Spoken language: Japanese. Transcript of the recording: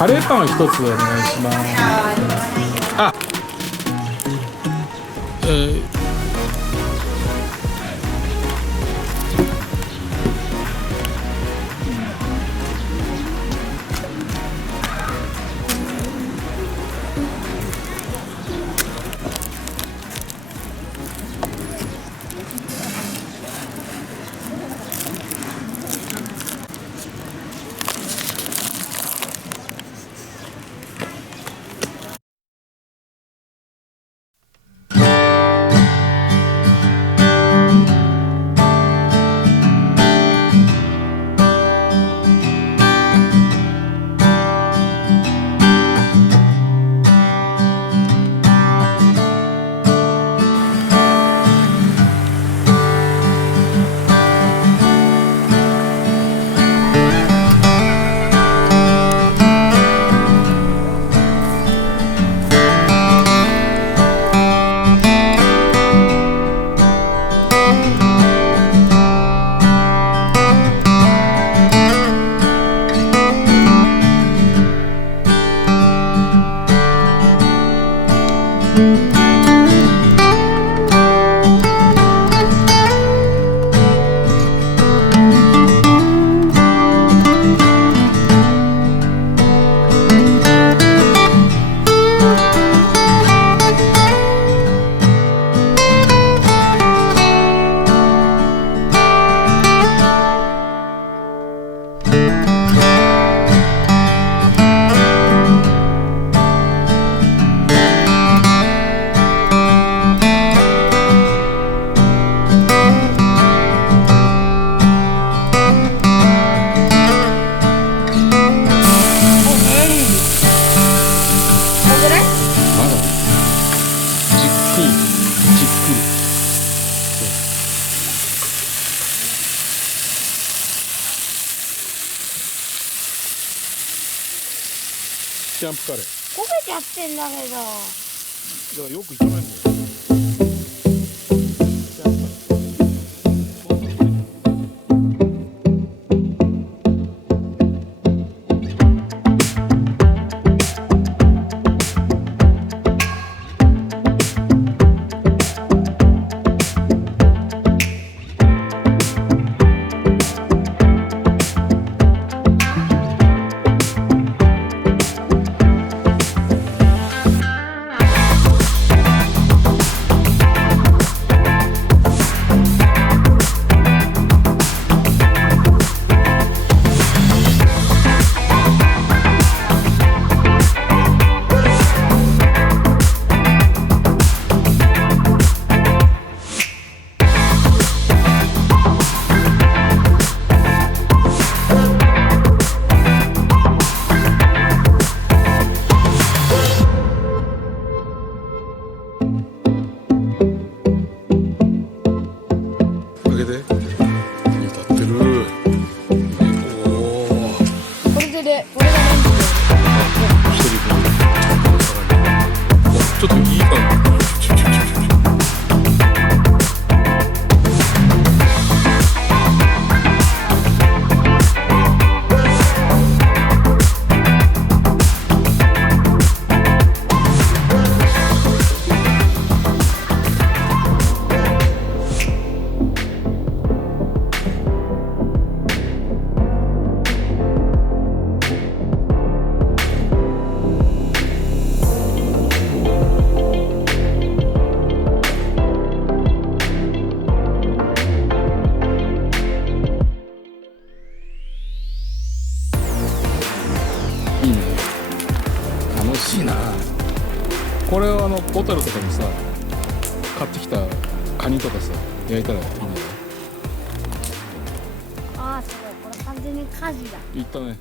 カレーパンを一つお願いします。あ、キャンプカレー。焦げちゃってんだけど。だからよく炒めるんだよ。これが何でちょっといいかな。いいね、楽しいな。これはホタルとかにさ買ってきたカニとかさ焼いたらいいんだよ。ああ、すごい。これ完全に火事だ。いったね。